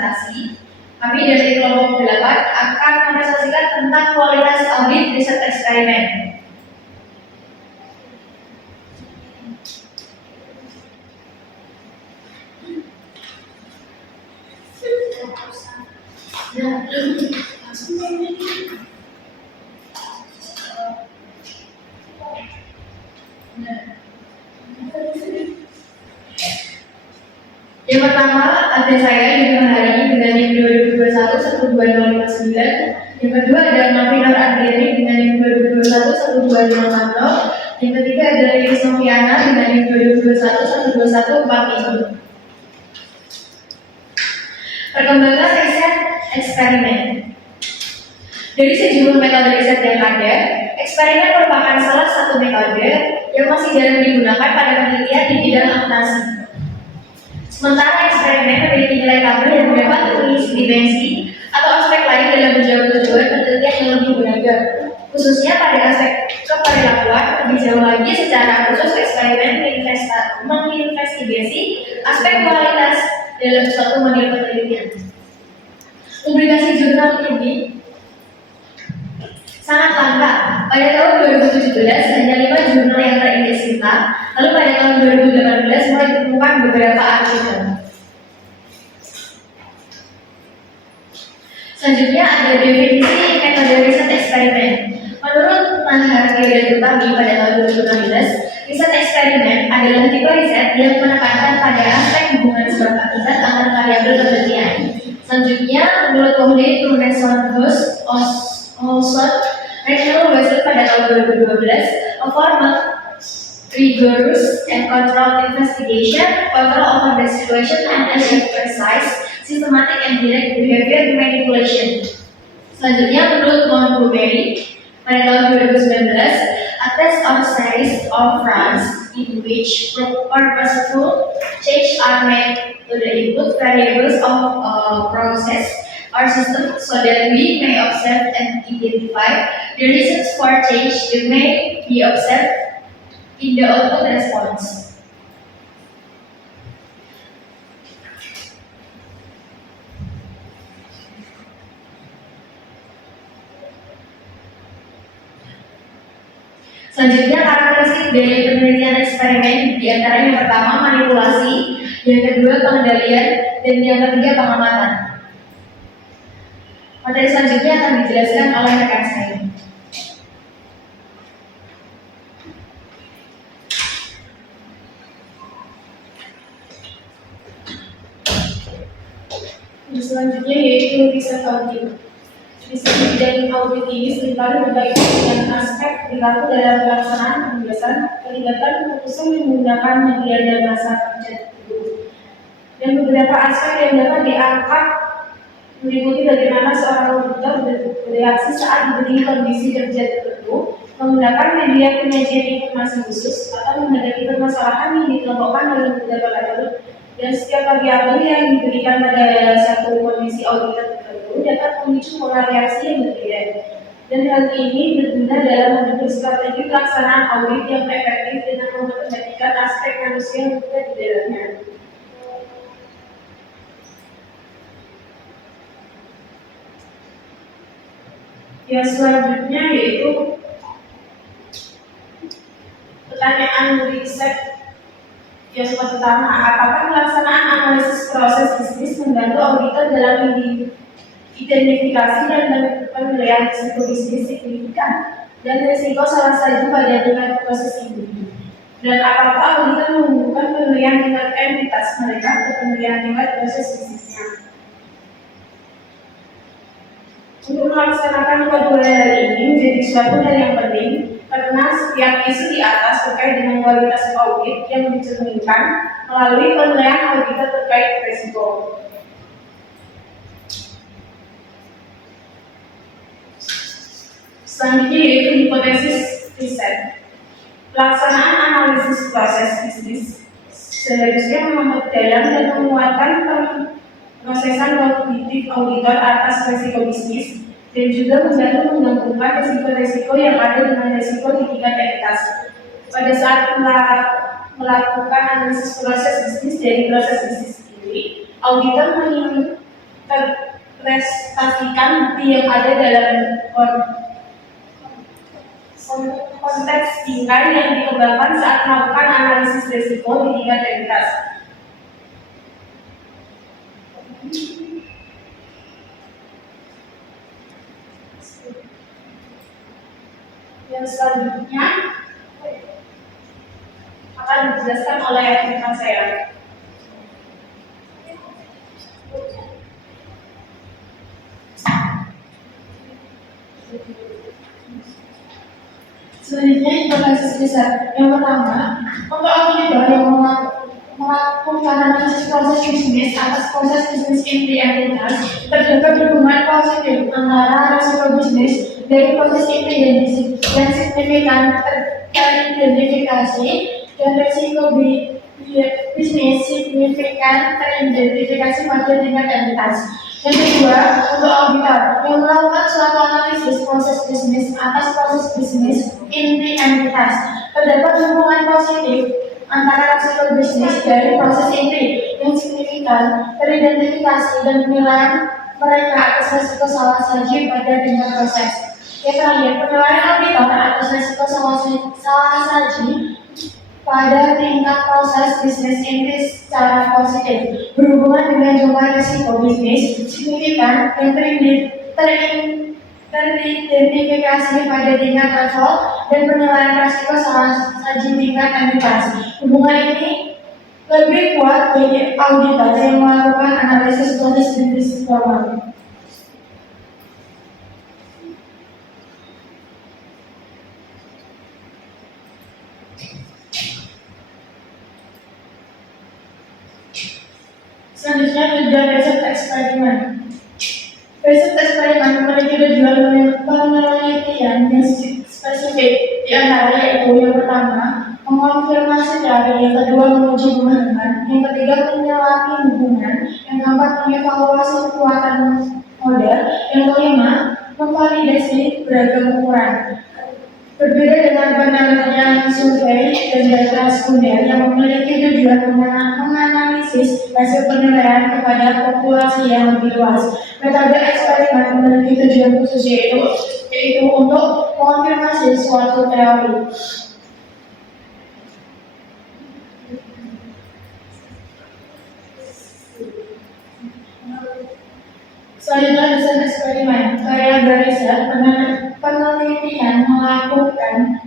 presentasi. Kami dari kelompok 8 akan mempresentasikan tentang kualitas audit riset eksperimen. Yang pertama, ada saya Yudi Maharani dengan NIM 2021-12059. Yang kedua adalah Novinor Andriani dengan NIM 2021-12560. Yang ketiga adalah Iris Noviana dengan NIM 2021-12145. Perkembangan riset eksperimen. Dari sejumlah metode riset yang ada, eksperimen merupakan salah satu metode yang masih jarang digunakan pada penelitian di bidang akuntansi. Sementara eksperimen memiliki nilai tambah yang dapat mengisi dimensi atau aspek lain dalam menjawab tujuan penelitian yang lebih beragam, khususnya pada aspek keperilakuan. Lebih jauh lagi, secara khusus eksperimen menginvestigasi aspek kualitas dalam suatu model penelitian. Publikasi jurnal ini sangat langka. Pada tahun 2017 hanya 5 jurnal yang terindeks kita, lalu pada tahun 2018 mulai ditemukan beberapa artikel. Selanjutnya ada definisi metode riset eksperimen. Menurut Manhardi dan Utami pada tahun 2016, riset eksperimen adalah tipe riset yang menekankan pada aspek hubungan sebab akibat antar variabel penelitian. Selanjutnya, menurut Wohley, Runeson, Olson, Rachel Wesley pada tahun 2012, a formal, rigorous, and controlled investigation, control over the situation, and precise, systematic, and direct behavior manipulation. Selanjutnya, menurut Montgomery pada tahun 2019, a test of series of runs in which purposeful changes are made to the input variables of a process or system so that we may observe and identify the reasons for change that may be observed in the output response. Selanjutnya, karakteristik dari penelitian eksperimen diantara yang pertama manipulasi, yang kedua pengendalian, dan yang ketiga pengamatan. Materi selanjutnya akan dijelaskan oleh rekan saya. Selanjutnya yaitu riset audit. Riset di bidang audit ini seringkali berkaitan dengan aspek perilaku dalam pelaksanaan penugasan, pelibatan keputusan yang menggunakan media dan bahasa kerja tersebut. Dan beberapa aspek yang dapat diangkat meliputi bagaimana seorang auditor bereaksi saat diberi kondisi kerja tertentu, menggunakan media penyajian informasi khusus, atau menghadapi permasalahan yang dikelompokkan dalam beberapa level, dan setiap variabel yang diberikan pada satu kondisi auditor tertentu dapat memicu pola reaksi yang berbeda. Dan hal ini berguna dalam membentuk strategi pelaksanaan audit yang efektif dengan memperhatikan aspek manusia yang ada di dalamnya. Yang selanjutnya yaitu pertanyaan riset. Yang pertama, apakah pelaksanaan analisis proses bisnis membantu auditor dalam identifikasi dan penilaian risiko bisnis signifikan dan risiko salah satu pada tingkat proses ini? Dan apakah auditor membutuhkan penilaian tingkat entitas mereka atau penilaian tingkat proses bisnisnya? Untuk melaksanakan kedua hal ini menjadi suatu hal yang penting karena setiap isu di atas terkait dengan kualitas audit yang dicerminkan melalui penilaian auditor terkait risiko. Selanjutnya yaitu hipotesis riset. Pelaksanaan analisis proses bisnis seharusnya memperdalam dan menguatkan prosesan kognitif auditor atas risiko bisnis dan juga membantu menggabungkan risiko-risiko yang ada dengan risiko di tingkat entitas. Pada saat melakukan analisis proses bisnis dari proses bisnis sendiri, auditor terprestasikan bukti yang ada dalam konteks tingkat yang dikembangkan saat melakukan analisis risiko di tingkat entitas. Yang selanjutnya akan dijelaskan oleh rekan saya. Selanjutnya hipotesis besar. Yang pertama, untuk auditor yang melakukan analisis proses bisnis atas proses bisnis inti entitas, terdapat hubungan positif antara resiko bisnis dari proses inti dan signifikan teridentifikasi dan resiko bisnis signifikan teridentifikasi pada tingkat entitas. Yang kedua, untuk auditor yang melakukan suatu analisis proses bisnis atas proses bisnis inti entitas, terdapat hubungan positif antara resiko bisnis dari proses inti yang signifikan teridentifikasi dan penilaian mereka atas resiko salah saji pada tingkat proses. Yang terakhir, penilaian auditor atas resiko salah saji pada tingkat proses bisnis inti secara positif berhubungan dengan jumlah risiko bisnis signifikan yang teridentifikasi pada tingkat level dan penilaian risiko salah saji tingkat entitas. Hubungan ini lebih kuat bagi auditor yang melakukan analisis proses bisnis formal. Selanjutnya tujuan riset eksperimen. Riset eksperimen memiliki tujuan penelitian yang spesifik, di antara yaitu yang pertama mengonfirmasi teori, yang kedua menguji pemahaman, yang ketiga menyelami hubungan, yang keempat mengevaluasi kekuatan model, yang kelima memvalidasi beragam ukuran. Berbeda dengan penelitian survei dan data sekunder yang memiliki tujuan menganalisis hasil penilaian kepada populasi yang lebih luas, metode eksperimen memiliki tujuan khusus yaitu untuk mengonfirmasi suatu teori. Selanjutnya riset eksperimen. Variabel riset penelitian melakukan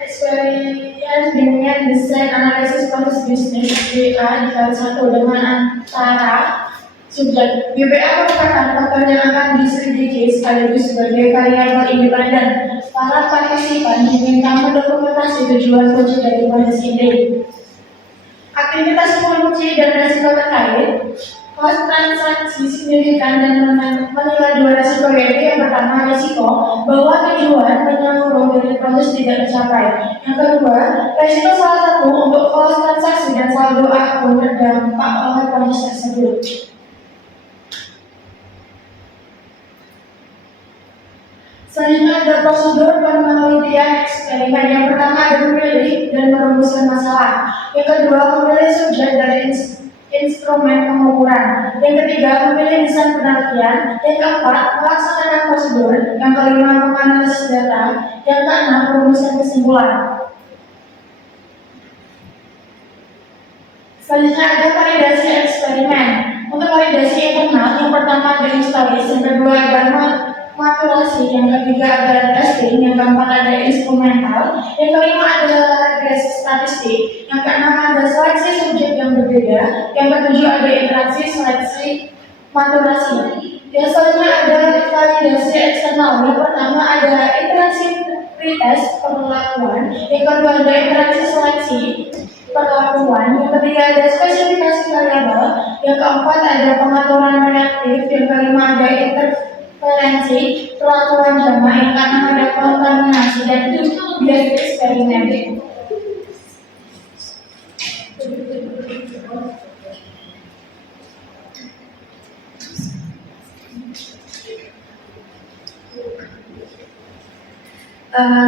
eksperimen dengan desain analisis proses bisnis BA dikali 1 dengan antara subjek. BPA merupakan faktor yang akan diselidiki sekaligus sebagai variabel independen. Para partisipan diminta mendokumentasi tujuan kunci dari proses ini. Aktivitas kunci dan resiko terkait. Kos transaksi signifikan dan menilai dua resiko, yaitu yang pertama resiko bahwa tujuan menyeluruh dari proses tidak tercapai. Yang kedua, resiko salah satu untuk kos transaksi dan saldo akun terdampak oleh proses tersebut. Selanjutnya ada prosedur penelitian eksperimen. Yang pertama ada memilih dan merumuskan masalah. Yang kedua memilih subjek dari instrumen pengukuran. Yang ketiga memilih desain penelitian. Yang keempat melaksanakan prosedur. Yang kelima menganalisis data. Yang keenam merumuskan kesimpulan. Selanjutnya ada validasi eksperimen. Untuk validasi internal, yang pertama ada historis, yang kedua ada maturasi, yang ketiga ada testing, yang keempat ada instrumental, yang kelima ada regresi statistik, yang keenam ada seleksi subjek yang berbeda, yang ketujuh ada interaksi seleksi maturasi. Yang selanjutnya ada validasi eksternal. Yang pertama ada interaksi pretest perlakuan, yang kedua ada interaksi seleksi perlakuan, yang ketiga ada spesifikasi variabel, yang keempat ada pengaturan reaktif, yang kelima ada interferensi perlakuan jamaah, yang keenam ada kontaminasi dan bias eksperimen.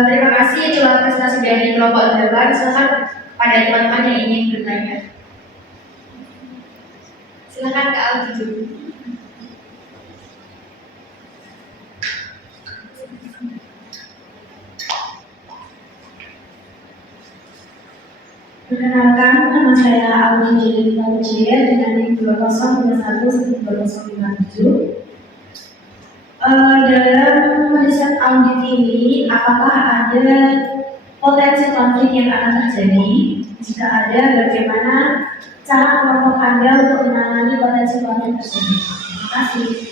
Terima kasih, itulah prestasi dari kelompok 8. Silakan pada teman-teman yang ingin bertanya. Silakan Kak Aldi dulu. Perkenalkan, nama saya Audi Jelita Wijaya dengan NIM 20211257. Dalam riset audit ini, apakah ada potensi konflik yang akan terjadi? Jika ada, bagaimana cara kelompok Anda untuk menangani potensi konflik tersebut? Terima kasih.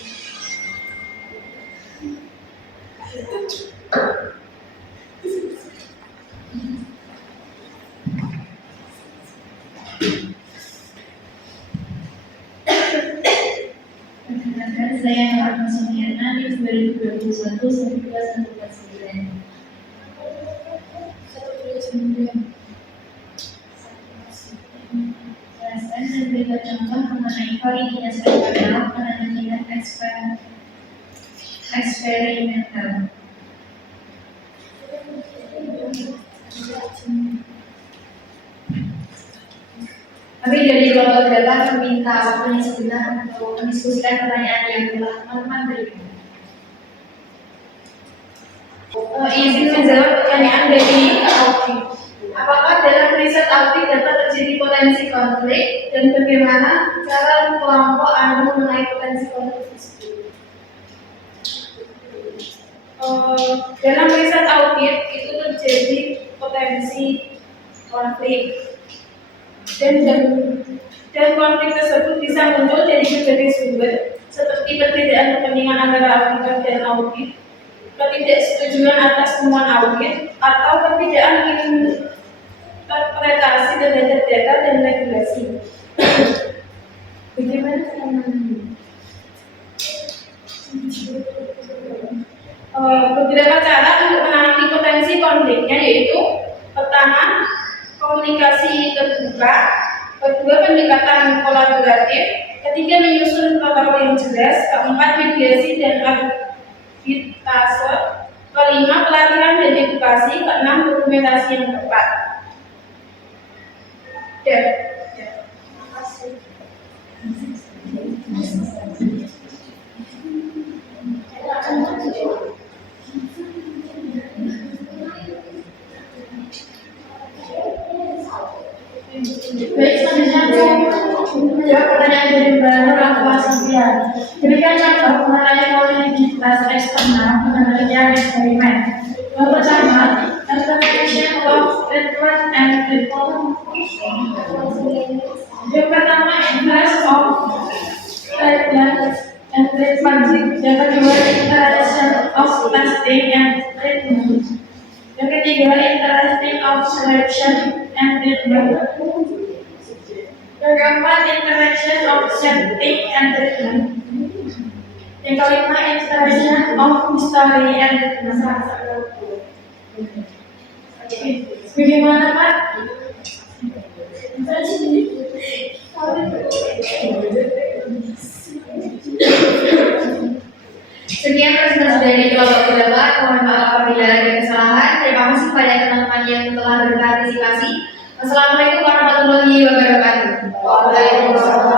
Perkenalkan, saya Rahma Sumiana di 2021-1949. Jelaskan dan berikan contoh mengenai validitas dalam penelitian eksperimental. Kami dari kelompok data meminta waktunya sebentar untuk mendiskusikan pertanyaan yang telah teman-teman berikan. Izin menjawab pertanyaan dari Audi. Apakah dalam riset Audi dapat terjadi potensi konflik dan bagaimana cara kelompok Anda mengenai potensi konflik tersebut? Dalam riset audit itu terjadi potensi konflik dan konflik tersebut bisa muncul dari berbagai sumber seperti perbedaan kepentingan antara auditor dan audit, ketidaksetujuan atas temuan audit, atau perbedaan interpretasi terhadap data dan regulasi. Bagaimana cara menangani? Beberapa cara untuk menangani potensi konfliknya yaitu pertama, komunikasi terbuka, kedua, pendekatan kolaboratif, ketiga, menyusun protokol yang jelas, keempat, mediasi dan arbitrase, kelima, pelatihan dan edukasi, keenam, dokumentasi yang tepat. Terima kasih. Baik, selanjutnya menjawab pertanyaan dari Mbak Nur Akwasifia. Berikan contoh mengenai validitas eksternal penelitian eksperimen. Yang pertama, interpretation of treatment and treatment. Yang pertama, interest of treatment and treatment. Yang kedua, interaction of testing and treatment. Yang ketiga, interesting of selection and treatment. Yang keempat, interaction of setting and treatment. Yang kelima, interaction of history and treatment. Bagaimana, Pak? Sekian presentasi dari kelompok debat. Mohon maaf apabila ada kesalahan. Terima kasih kepada teman-teman yang telah berpartisipasi. Wassalamualaikum warahmatullahi wabarakatuh. Waalaikumsalam.